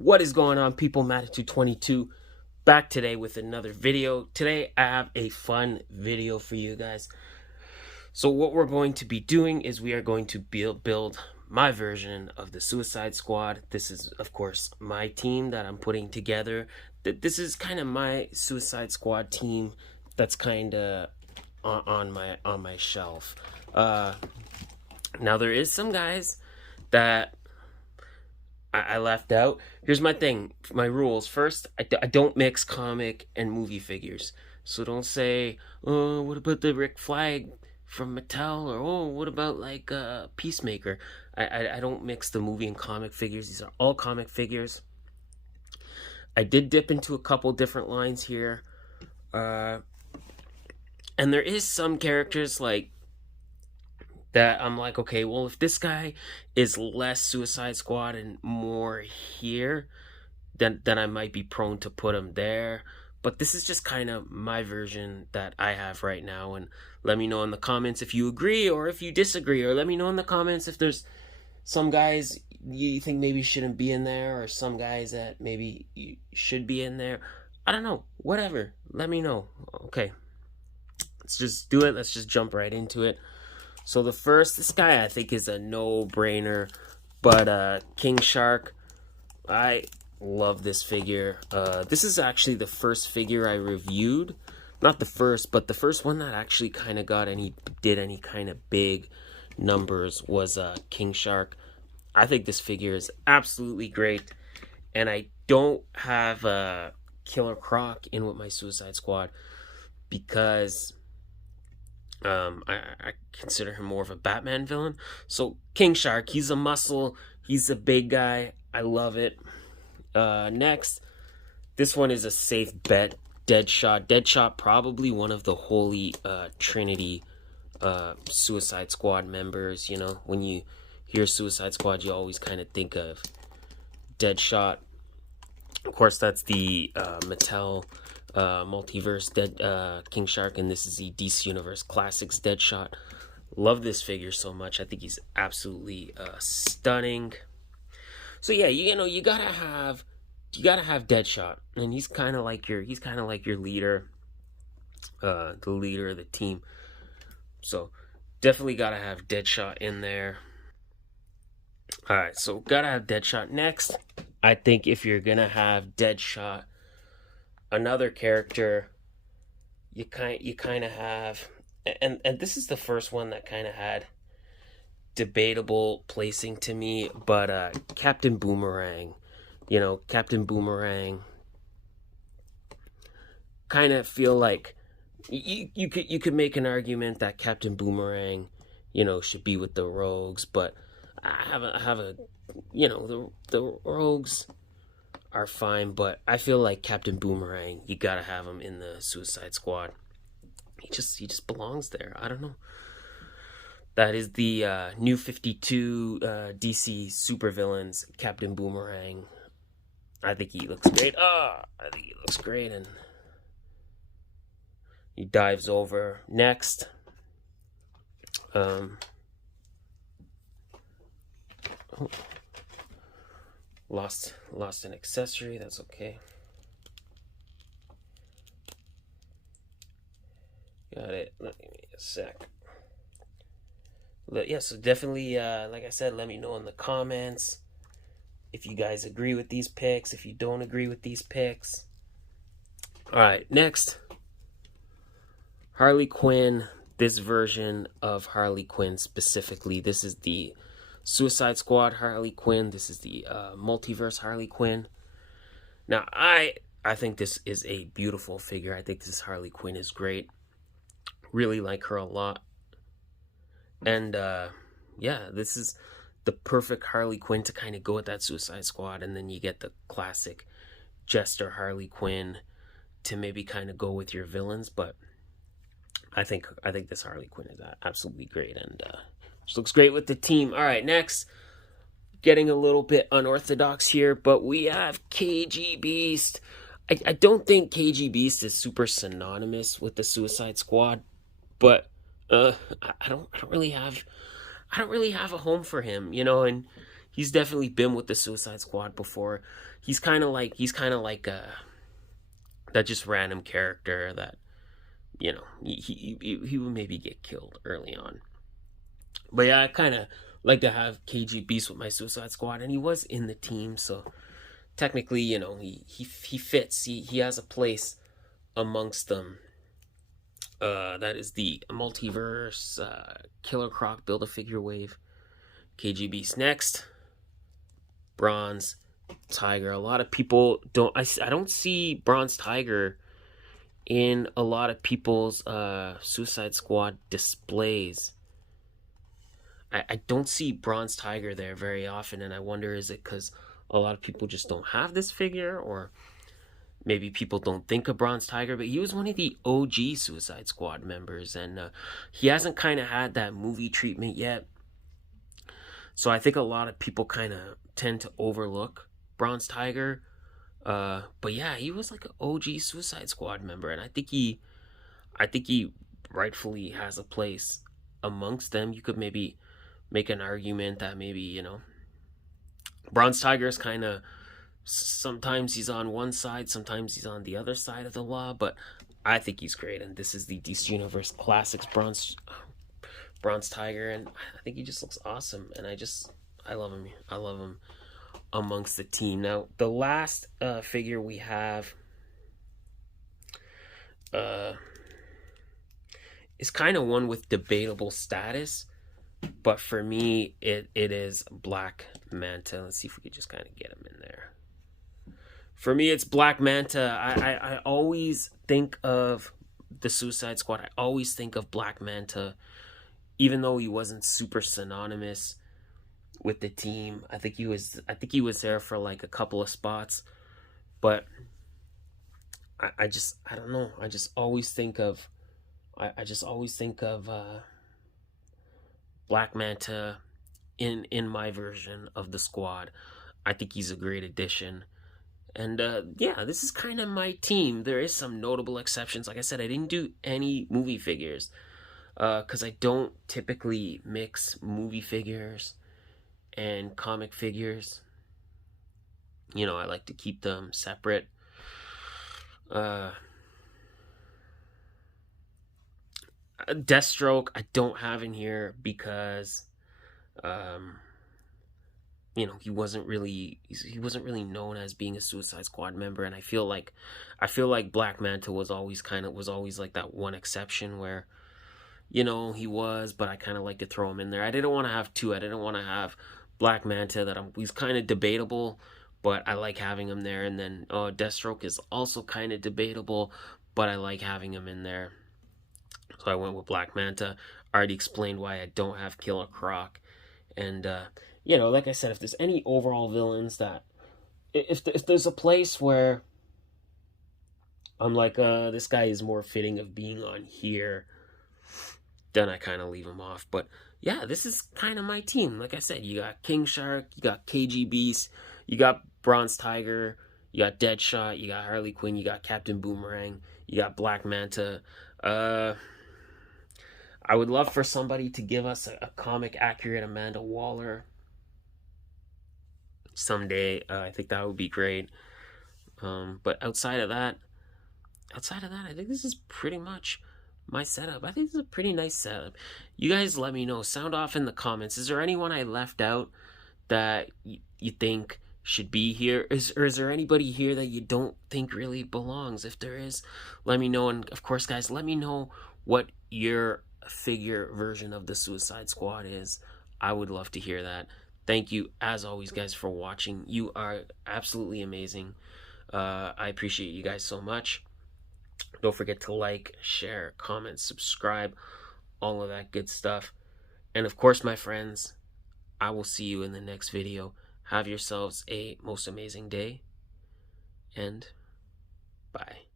What is going on, people? Manta222 back today with another video. Today I have a fun video for you guys. So what we're going to be doing is we are going to build my version of the Suicide Squad. This is, of course, my team that I'm putting together. This is kind of my Suicide Squad team that's kind of on my shelf. Now there is some guys that I left out. Here's my thing, my rules. First, I don't mix comic and movie figures. So don't say, oh, what about the Rick Flag from Mattel? Or, oh, what about like Peacemaker? I don't mix the movie and comic figures. These are all comic figures. I did dip into a couple different lines here. And there is some characters like that I'm like, okay, well, if this guy is less Suicide Squad and more here, then I might be prone to put him there. But this is just kind of my version that I have right now. And let me know in the comments if you agree or if you disagree. Or let me know in the comments if there's some guys you think maybe shouldn't be in there, or some guys that maybe you should be in there. I don't know. Whatever. Let me know. Okay. Let's just do it. Let's just jump right into it. So this guy I think is a no-brainer, but King Shark, I love this figure. This is actually the first figure I reviewed. Not the first, but the first one that actually kind of did any kind of big numbers was King Shark. I think this figure is absolutely great, and I don't have Killer Croc in with my Suicide Squad because I consider him more of a Batman villain. So King Shark, he's a muscle, he's a big guy. I love it. Next, this one is a safe bet. Deadshot. Deadshot, probably one of the holy trinity Suicide Squad members. You know, when you hear Suicide Squad, you always kind of think of Deadshot. Of course, that's the Mattel multiverse King Shark, and this is the DC Universe Classics Deadshot. Love this figure so much. I think he's absolutely stunning. So yeah, you gotta have Deadshot, and he's kind of like your leader, the leader of the team. So definitely gotta have Deadshot in there. All right, so gotta have Deadshot. Next, I think if you're gonna have Deadshot, another character you kind of have, and this is the first one that kind of had debatable placing to me, but Captain Boomerang. You know, Captain Boomerang, kind of feel like you could make an argument that Captain Boomerang, should be with the Rogues, but I have a the Rogues are fine, but I feel like Captain Boomerang, you gotta have him in the Suicide Squad. He just belongs there. I don't know. That is the New 52 DC supervillains, Captain Boomerang. I think he looks great. I think he looks great, and he dives over. Next, lost an accessory. That's okay. Got it. Let me a sec. But yeah, so definitely, like I said, let me know in the comments if you guys agree with these picks, if you don't agree with these picks. All right, next, Harley Quinn. This version of Harley Quinn specifically, this is the Suicide Squad Harley Quinn. This is the multiverse Harley Quinn. Now, I think this is a beautiful figure. I think this Harley Quinn is great. Really like her a lot. And yeah, this is the perfect Harley Quinn to kind of go with that Suicide Squad, and then you get the classic Jester Harley Quinn to maybe kind of go with your villains. But I think this Harley Quinn is absolutely great, and she looks great with the team. All right, next, getting a little bit unorthodox here, but we have KG Beast. I don't think KG Beast is super synonymous with the Suicide Squad, but I don't really have a home for him, and he's definitely been with the Suicide Squad before. He's kind of like that just random character that, you know, he would maybe get killed early on. But yeah, I kind of like to have KG Beast with my Suicide Squad, and he was in the team, so technically, you know, he fits. He has a place amongst them. That is the multiverse. Killer Croc, Build-A-Figure wave. KG Beast next. Bronze Tiger. A lot of people don't. I don't see Bronze Tiger in a lot of people's Suicide Squad displays. I don't see Bronze Tiger there very often, and I wonder, is it because a lot of people just don't have this figure, or maybe people don't think of Bronze Tiger? But he was one of the OG Suicide Squad members, and he hasn't kind of had that movie treatment yet. So I think a lot of people kind of tend to overlook Bronze Tiger. But yeah, he was like an OG Suicide Squad member, and I think he rightfully has a place amongst them. You could maybe make an argument that maybe, you know, Bronze Tiger is kind of, sometimes he's on one side, sometimes he's on the other side of the law, but I think he's great. And this is the DC Universe Classics Bronze Tiger, and I think he just looks awesome, and I love him. I love him amongst the team. Now, the last figure we have is kind of one with debatable status, but for me, it is Black Manta. Let's see if we could just kind of get him in there. For me, it's Black Manta. I always think of the Suicide Squad. I always think of Black Manta, even though he wasn't super synonymous with the team. I think he was there for like a couple of spots, but I don't know. I just always think of Black Manta in my version of the squad. I think he's a great addition. And yeah, this is kind of my team. There is some notable exceptions. Like I said, I didn't do any movie figures because I don't typically mix movie figures and comic figures. You know, I like to keep them separate. Deathstroke I don't have in here because you know, he wasn't really known as being a Suicide Squad member, and I feel like Black Manta was always like that one exception where, you know, he was, but I kind of like to throw him in there. I didn't want to have two. I didn't want to have Black Manta he's kind of debatable, but I like having him there, and then Deathstroke is also kind of debatable, but I like having him in there. So I went with Black Manta. I already explained why I don't have Killer Croc. And, you know, like I said, if there's any overall villains that... If there's a place where I'm like, this guy is more fitting of being on here, then I kind of leave him off. But, yeah, this is kind of my team. Like I said, you got King Shark, you got KG Beast, you got Bronze Tiger, you got Deadshot, you got Harley Quinn, you got Captain Boomerang, you got Black Manta. I would love for somebody to give us a comic accurate Amanda Waller someday. I think that would be great. But outside of that, I think this is pretty much my setup. I think this is a pretty nice setup. You guys let me know. Sound off in the comments. Is there anyone I left out that you think should be here? Or is there anybody here that you don't think really belongs? If there is, let me know. And of course, guys, let me know what your figure version of the Suicide Squad is. I would love to hear that. Thank you, as always, guys, for watching. You are absolutely amazing. I appreciate you guys so much. Don't forget to like, share, comment, subscribe, all of that good stuff. And of course, my friends, I will see you in the next video. Have yourselves a most amazing day, and bye.